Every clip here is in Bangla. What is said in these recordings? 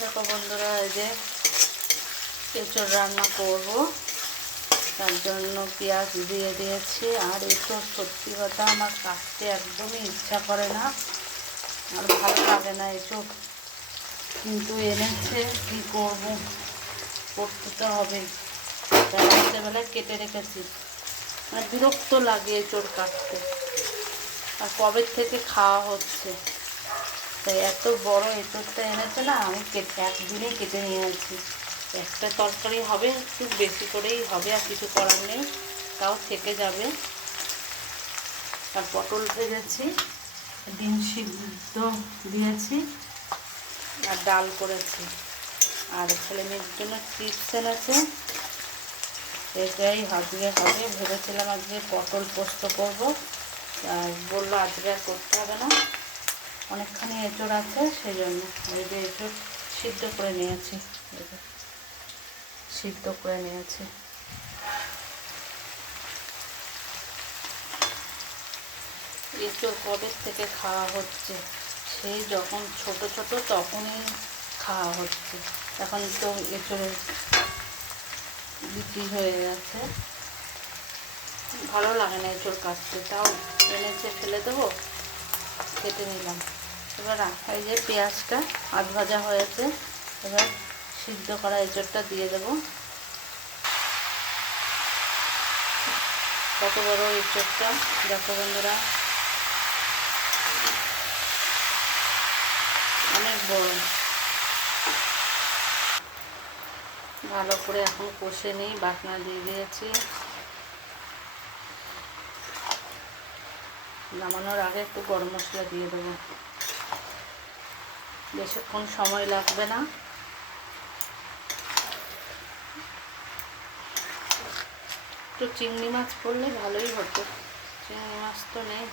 দেখো বন্ধুরা, এই যে এঁচোড় রান্না করব, তার জন্য পেঁয়াজ দিয়ে দিয়েছি। আর এঁচোড় সত্যি কথা আমার কাটতে একদমই ইচ্ছা করে না, আর ভালো লাগে না এঁচোড়, কিন্তু এনেছে কি করব, করতে তো হবেই। তাই রাত্রেবেলায় কেটে রেখেছি। মানে বিরক্ত লাগে এঁচোড় কাটতে, আর কবে থেকে খাওয়া হচ্ছে, তাই এত বড় এঁচোড়টা এনেছে না, আমি একদিনেই কেটে নিয়েছি। একটা তরকারি হবে, একটু বেশি করেই হবে, আর কিছু করার নেই, তাও থেকে যাবে। আর পটল ভেজেছি, ডিম সিদ্ধ দিয়েছি, আর ডাল করেছি। আর ছেলে মেয়ের জন্য চিপস এনেছে, এটাই আজকে হবে। ভেবেছিলাম আজকে পটল পোস্ত করব, আর বললো আজকে আর করতে হবে না, অনেকখানি এঁচোড় আছে, সেই জন্য এই যে এঁচোড় সিদ্ধ করে নিয়েছি, সিদ্ধ করে নিয়েছি। এঁচোড় কবে থেকে খাওয়া হচ্ছে, সেই যখন ছোট ছোট তখনই খাওয়া হচ্ছে। এখন তো এঁচোড়ের বিক্রি হয়ে গেছে, ভালো লাগে না এঁচোড় কাটতে, তাও এনেছে ফেলে দেবো, কেটে নিলাম। এবার এই যে পেঁয়াজটা আধ ভাজা হয়েছে, এবার সিদ্ধ করা এঁচোড়টা দিয়ে দেবো। কত বড় এঁচোড়টা দেখো বন্ধুরা, অনেক বড়। ভালো করে এখন কষে নিই, বাটনা দিয়ে দিয়েছি। নামানোর আগে একটু গরম মশলা দিয়ে দেবো, বেশিক্ষণ সময় লাগবে না। একটু চিংড়ি মাছ পড়লে ভালোই হতো, চিংড়ি মাছ তো নেই।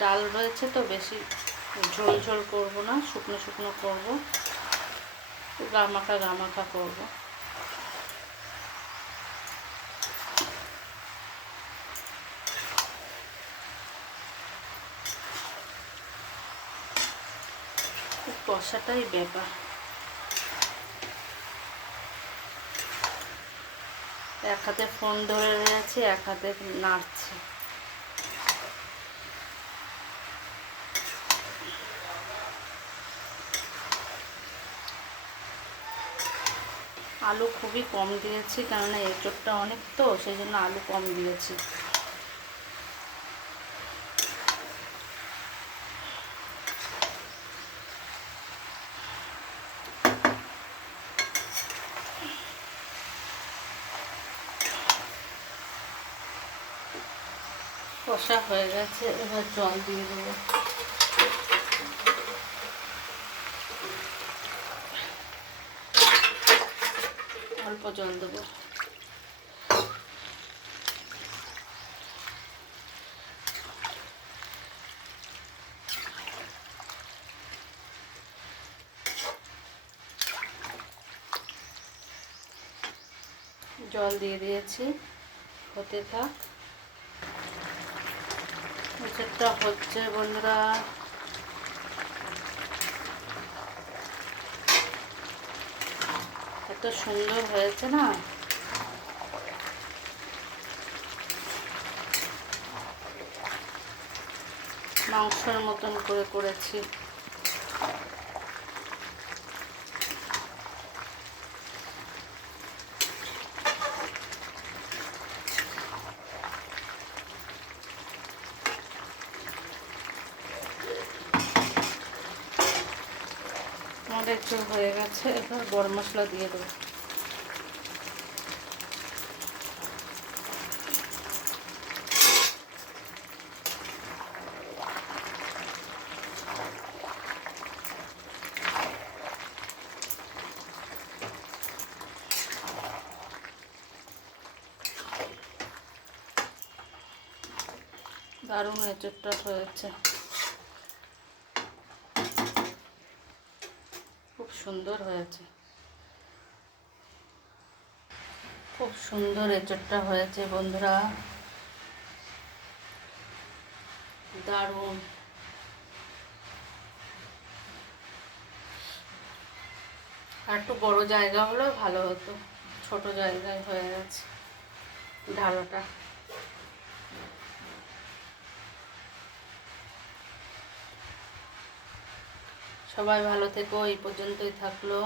ডাল রয়েছে তো, বেশি ঝোল ঝোল করবো না, শুকনো শুকনো করবো, গামাখা গামাখা করবো। কষাটাই ব্যাপার। এক হাতে ফোন ধরে রয়েছে, এক হাতে নাড়ছে। আলু খুবই কম দিয়েছি, কেননা এঁচোড়টা অনেক তো, সেই জন্য আলু কম দিয়েছি। কষা হয়ে গেছে, এবার জল দিয়ে দেবো। অল্প জল দেবো। জল দিয়ে দিয়েছি, হতে থাক। এঁচোড়টা হচ্ছে বন্ধুরা, এত সুন্দর হয়েছে না, মাংসের মতন করে করেছি। আমাদের একটু হয়ে গেছে, এবার গরম মশলা দিয়ে দেবো। দারুণ এঁচোড়টা হয়েছে, খুব সুন্দর হয়েছে, খুব সুন্দর এঁচোড়টা হয়েছে বন্ধুরা। দারুণ। আর একটু বড় জায়গা হলেও ভালো হতো, ছোট জায়গায় হয়ে গেছে ঢালাটা। সবাই ভালো থেকো, এই পর্যন্তই থাকলো।